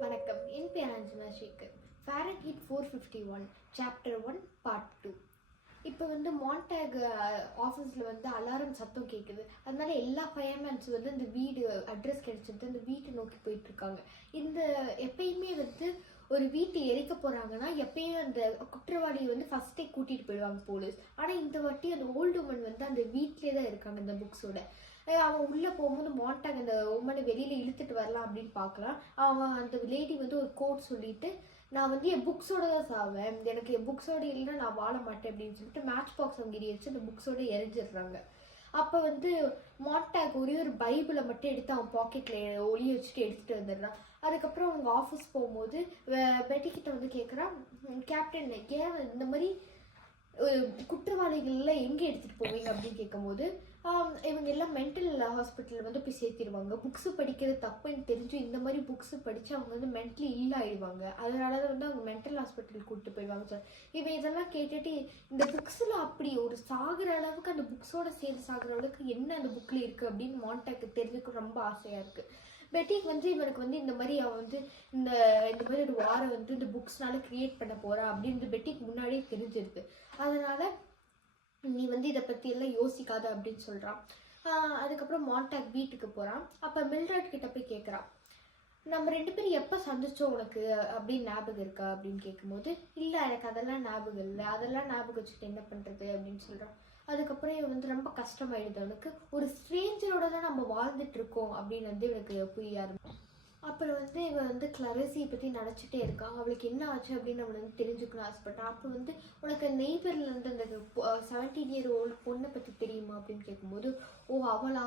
வணக்கம். என் பேர் Anjana Sekar. Fahrenheit 451 chapter 1 part 2. இப்போ மான்டாக் ஆஃபீஸில் அலாரம் சத்தம் கேட்குது. அதனால எல்லா ஃபயர்மேன்ஸ் இந்த வீடு அட்ரஸ் கிடைச்சிட்டு அந்த வீட்டை நோக்கி போயிட்டுருக்காங்க. இந்த எப்பயுமே ஒரு வீட்டை எரிக்க போகிறாங்கன்னா எப்பயும் அந்த குற்றவாளியை ஃபஸ்ட்டே கூட்டிகிட்டு போயிடுவாங்க போலீஸ். ஆனால் இந்த வாட்டி அந்த ஓல்டு உமன் அந்த வீட்டிலே தான் இருக்காங்க அந்த புக்ஸோட. அவன் உள்ளே போகும்போது மான்டாக் அந்த உமனை வெளியில் இழுத்துட்டு வரலாம் அப்படின்னு பார்க்கலாம். அவன் அந்த லேடி ஒரு கோட் சொல்லிட்டு, நான் என் புக்ஸோட தான் சாவேன், எனக்கு என் புக்ஸோட இல்லைன்னா நான் வாழ மாட்டேன் அப்படின்னு சொல்லிட்டு மேட்ச் பாக்ஸ் அங்கே வச்சு அந்த புக்ஸோட எரிஞ்சிடுறாங்க. அப்போ மான்டாக் ஒரே ஒரு பைபிளை மட்டும் எடுத்து அவன் பாக்கெட்டில் ஒளிய வச்சுட்டு எடுத்துகிட்டு வந்துடுறான். அதுக்கப்புறம் அவங்க ஆஃபீஸ் போகும்போது பெட்டிக்கிட்ட கேட்குறான், கேப்டன் ஏன் இந்த மாதிரி குற்றவாளிகள்லாம் எங்கே எடுத்துகிட்டு போவீங்க அப்படின்னு கேட்கும்போது, இவங்க எல்லாம் மென்டல் ஹாஸ்பிட்டலில் போய் சேர்த்திடுவாங்க. புக்ஸு படிக்கிறது தப்புன்னு தெரிஞ்சு இந்த மாதிரி புக்ஸு படித்து அவங்க மென்டலி இல்லாயிடுவாங்க. அதனால தான் அவங்க மென்டல் ஹாஸ்பிட்டல் கூப்பிட்டு போயிடுவாங்க சார். இவன் இதெல்லாம் கேட்டுட்டு இந்த புக்ஸில் அப்படி ஒரு சாகிற அளவுக்கு அந்த புக்ஸோட சேர்ந்து சாகிற அளவுக்கு என்ன அந்த புக்கில் இருக்குது அப்படின்னு மான்டாக்கு தெரிஞ்சுக்க ரொம்ப ஆசையாக இருக்குது. பெட்டிக்கு இவனுக்கு இந்த மாதிரி அவன் இந்த மாதிரி ஒரு வாரம் இந்த புக்ஸ்னால கிரியேட் பண்ண போறா அப்படின்னு பெட்டிக்கு முன்னாடியே தெரிஞ்சிருக்கு. அதனால நீ இதை பற்றி எல்லாம் யோசிக்காத அப்படின்னு சொல்கிறான். அதுக்கப்புறம் மான்டாக் வீட்டுக்கு போகிறான். அப்போ மில்ட்ரட் கிட்ட போய் கேட்குறான், நம்ம 2 பேரும் எப்போ சந்திச்சோம் உனக்கு அப்படின்னு ஞாபகம் இருக்கா அப்படின்னு கேட்கும்போது, இல்லை எனக்கு அதெல்லாம் ஞாபகம் இல்லை, அதெல்லாம் ஞாபகம் வச்சுட்டு என்ன பண்ணுறது அப்படின்னு சொல்கிறான். அதுக்கப்புறம் இவன் ரொம்ப கஷ்டமாயிடுது. அவனுக்கு ஒரு ஸ்ட்ரேஞ்சரோட தான் நம்ம வாழ்ந்துட்டு இருக்கோம் அப்படின்னு இவனுக்கு புரிய ஆரம்பிச்சு. அப்புறம் இவன் கிளரசியை பற்றி நினச்சிட்டே இருக்கான். அவளுக்கு என்ன ஆச்சு அப்படின்னு நம்மளை தெரிஞ்சுக்கணும் ஆசைப்பட்டான். அப்போ உனக்கு நெய்பர்லேருந்து அந்த 17-year-old பொண்ணை பற்றி தெரியுமா அப்படின்னு கேட்கும்போது, அவளை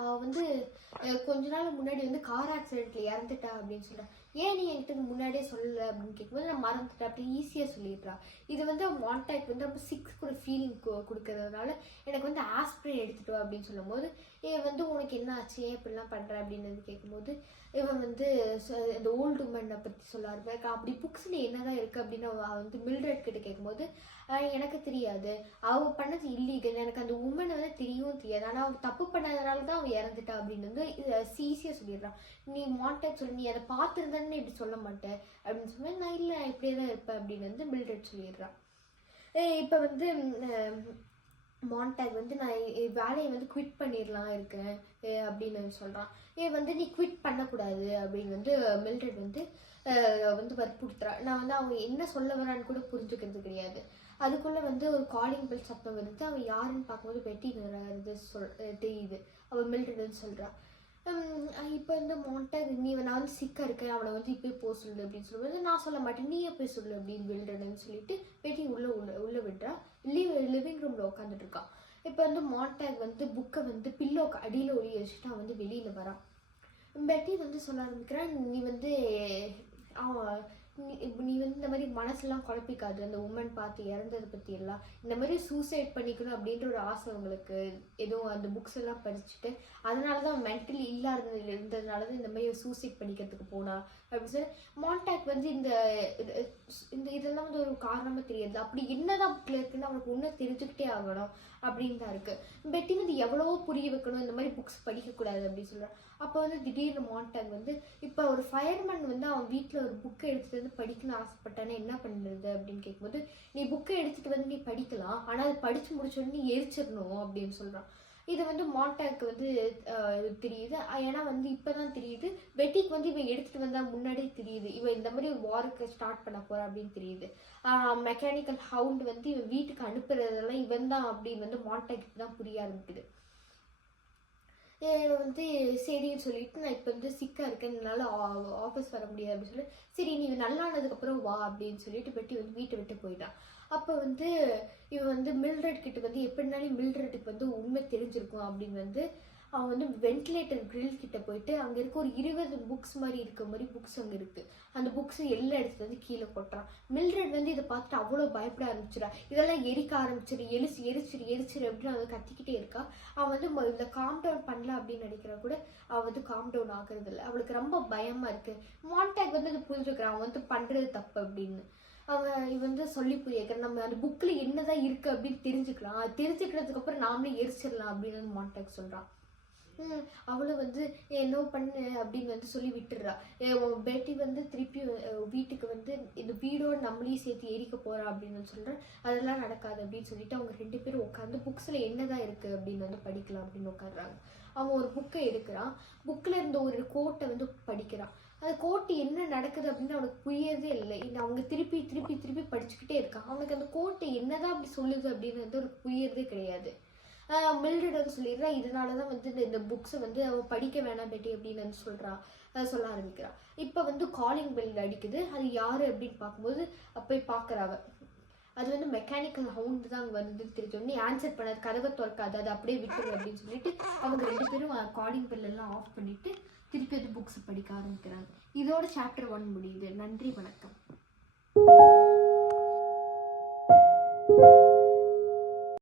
கொஞ்ச நாள் முன்னாடி கார் ஆக்சிடென்ட்ல இறந்துட்டா அப்படின்னு சொல்கிறான். ஏன் நீ என்கிட்ட முன்னாடியே சொல்லலை அப்படின்னு கேட்கும்போது, நான் மறந்துட்டேன் அப்படி ஈஸியாக சொல்லிடுறான். இது மான்டாக் அப்போ 6 கூட ஃபீலிங் கொடுக்கறதுனால எனக்கு ஆஸ்பிரின் எடுத்துட்டோம் அப்படின்னு சொல்லும் போது, உனக்கு என்ன ஆச்சு ஏன் இப்படிலாம் பண்ணுற அப்படின்னு கேட்கும்போது, இவன் அந்த ஓல்டு உமனை பற்றி சொல்லாரு. அப்படி புக்ஸில் என்னதான் இருக்குது அப்படின்னு அவன் மில்ட்ரட் கிட்ட கேட்கும்போது, எனக்கு தெரியாது, அவள் பண்ணது இல்லீகல், எனக்கு அந்த உமனை தெரியும் தெரியாது, ஆனால் அவன் தப்பு பண்ணதுனால தான் அவன் இறந்துட்டா அப்படின்னு ஈஸியாக சொல்லிடுறான். நீ மான்டாக் சொல்லி நீ அதை பார்த்துருந்தானே இப்படி சொல்ல மாட்டேன் அப்படின்னு சொன்னேன். நான் இல்லை இப்படியே தான் இருப்பேன் அப்படின்னு மில்ட்ரட் சொல்லிடுறான். இப்போ மான்டாக் நான் வேலையை குவிட் பண்ணிடலாம் இருக்கேன் அப்படின்னு சொல்கிறான். நீ குவிட் பண்ணக்கூடாது அப்படின்னு மில்ட்ரட் வற்புறுத்துறா. நான் அவங்க என்ன சொல்ல வரான்னு கூட புரிஞ்சுக்கிறது கிடையாது. அதுக்குள்ளே ஒரு காலிங் பெல் சத்தம் வருது. அவன் யாருன்னு பார்க்கும்போது பெட்டி வராது தெரியுது. அவள் மில்ட்ரட் சொல்கிறா. இப்போ மான்டாக், நீ நான் சிக்காக இருக்கேன், அவனை இப்போ போய் சொல்லு அப்படின்னு சொல்லும்போது, நான் சொல்ல மாட்டேன் நீயே போய் சொல்லு அப்படின்னு மில்ட்ரட்னு சொல்லிட்டு பெட்டி உள்ளே விடுறா. லிவிங் ரூமில் உட்காந்துட்டு இருக்கான். இப்போ மான்டாக் புக்கை பில்லோக்கு அடியில் ஒளி வச்சுட்டு அவன் வெளியில் வரான். பெட்டி சொல்ல ஆரம்பிக்கிறான், நீ அவன் நீ இந்த மாதிரி மனசுலாம் குழப்பிக்காது, அந்த உமன் பார்த்து இறந்ததை பற்றி எல்லாம் இந்த மாதிரி சூசைட் பண்ணிக்கணும் அப்படின்ற ஒரு ஆசை உங்களுக்கு எதுவும் அந்த புக்ஸ் எல்லாம் படிச்சுட்டு அதனால தான் மென்டலி இருந்ததுனால தான் இந்த மாதிரி சூசைட் பண்ணிக்கிறதுக்கு போனா அப்படின்னு சொல்லி மான்டாக் இந்த இதெல்லாம் ஒரு காரணமாக தெரியாது. அப்படி என்னதான் புக்கில் இருக்குன்னு அவனுக்கு ஒன்றும் தெரிஞ்சுக்கிட்டே ஆகணும் அப்படின்னு தான் இருக்குது. பெட்டி எவ்வளவோ புரிய வைக்கணும், இந்த மாதிரி புக்ஸ் படிக்கக்கூடாது அப்படின்னு சொல்கிறான். அப்போ திடீர்னு மான்டாக் இப்போ ஒரு ஃபயர்மேன் அவன் வீட்டில் ஒரு புக்கை எடுத்துகிட்டு படிக்கணும்னு ஆசைப்பட்டானே என்ன பண்ணுறது அப்படின்னு கேட்கும்போது, நீ புக்கை எடுத்துகிட்டு நீ படிக்கலாம், ஆனால் அது படித்து முடிச்சோடனே நீ எரிச்சிடணும் அப்படின்னு சொல்கிறான். இது மான்டாக்கு தெரியுது. ஏன்னா இப்போ தான் தெரியுது. பெட்டிக்கு இவன் எடுத்துகிட்டு வந்தால் முன்னாடியே தெரியுது இவன் இந்த மாதிரி வாருக்கு ஸ்டார்ட் பண்ண போகிறான் அப்படின்னு தெரியுது. மெக்கானிக்கல் ஹவுண்ட் இவன் வீட்டுக்கு அனுப்புறதெல்லாம் இவன் தான் அப்படின்னு மான்டாக்கு தான் புரிய ஆரம்பிக்குது. சரின்னு சொல்லிட்டு, நான் இப்போ சிக்காக இருக்கேன், என்னால் ஆஃபீஸ் வர முடியாது அப்படின்னு சொல்லி, சரி நீ நல்லானதுக்கப்புறம் வா அப்படின்னு சொல்லிட்டு பெட்டி வீட்டை விட்டு போயிட்டான். அப்போ இவன் மில்ட்ரட் கிட்ட எப்படினாலும் மில்ட்ரட்டுக்கு உண்மை தெரிஞ்சிருக்கும் அப்படின்னு அவன் வென்டிலேட்டர் கிரில் கிட்ட போயிட்டு அங்கே இருக்க ஒரு 20 புக்ஸ் மாதிரி இருக்க மாதிரி புக்ஸ் அங்கே இருக்குது. அந்த புக்ஸ் எல்லாம் எடுத்து கீழே கொட்டுறான். மில்ட்ரட் இதை பார்த்துட்டு அவ்வளோ பயப்பட ஆரம்பிச்சிடா. இதெல்லாம் எரிக்க ஆரம்பிச்சிரு, எரிச்சிரு அப்படின்னு அவன் கத்திக்கிட்டே இருக்கா. அவன் இந்த காம் டவுன் பண்ணல அப்படின்னு நினைக்கிறா கூட அவன் காம் டவுன் ஆகுறது இல்லை. அவளுக்கு ரொம்ப பயமாக இருக்குது. மான்டாக் அது புரிஞ்சுக்கிறான் அவன் பண்ணுறது தப்பு அப்படின்னு. அவன் வந்து சொல்லி புரிய நம்ம அந்த புக்கில் என்னதான் இருக்குது அப்படின்னு தெரிஞ்சுக்கலாம். அது தெரிஞ்சுக்கிறதுக்கப்புறம் நாமளே எரிச்சிடலாம் அப்படின்னு மாண்டேக் சொல்கிறான். அவளை வந்து என்ன பண்ணு அப்படின்னு வந்து சொல்லி விட்டுடுறா. பேட்டி வந்து திருப்பி வீட்டுக்கு வந்து இந்த வீடோட நம்மளையும் சேர்த்து எரிக்க போறா அப்படின்னு சொல்கிறேன். அதெல்லாம் நடக்காது அப்படின்னு சொல்லிட்டு அவங்க 2 பேரும் உட்காந்து புக்ஸில் என்னதான் இருக்குது அப்படின்னு வந்து படிக்கலாம் அப்படின்னு உட்காடுறாங்க. அவன் ஒரு புக்கை எடுக்கிறான். புக்கில் இருந்த ஒரு கோட்டை வந்து படிக்கிறான். அந்த கோட்டு என்ன நடக்குது அப்படின்னு அவனுக்கு புரியறதே இல்லை. அவங்க திருப்பி திருப்பி திருப்பி படிச்சுக்கிட்டே இருக்கான். அவனுக்கு அந்த கோட்டை என்னதான் அப்படி சொல்லுது அப்படின்னு வந்து அவனுக்கு புரியறதே கிடையாது. மில்ட்ரட் வந்து சொல்லிடுறா, இதனால தான் வந்து இந்த புக்ஸை வந்து அவள் படிக்க வேணாம் பேட்டி அப்படின்னு வந்து சொல்ல ஆரம்பிக்கிறான். இப்போ வந்து காலிங் பெல் அடிக்குது. அது யார் அப்படின்னு பார்க்கும்போது போய் பார்க்குறாங்க. அது வந்து மெக்கானிக்கல் ஹவுண்ட் தான் அங்கே வந்து தெரிஞ்சோடனே ஆன்சர் பண்ணாது, கதவை திறக்காது, அது அப்படியே விட்டுரு அப்படின்னு சொல்லிட்டு அவங்க 2 பேரும் காலிங் பெல் எல்லாம் ஆஃப் பண்ணிட்டு திருப்பி வந்து புக்ஸ் படிக்க ஆரம்பிக்கிறாங்க. இதோட சாப்டர் 1 முடியுது. நன்றி, வணக்கம்.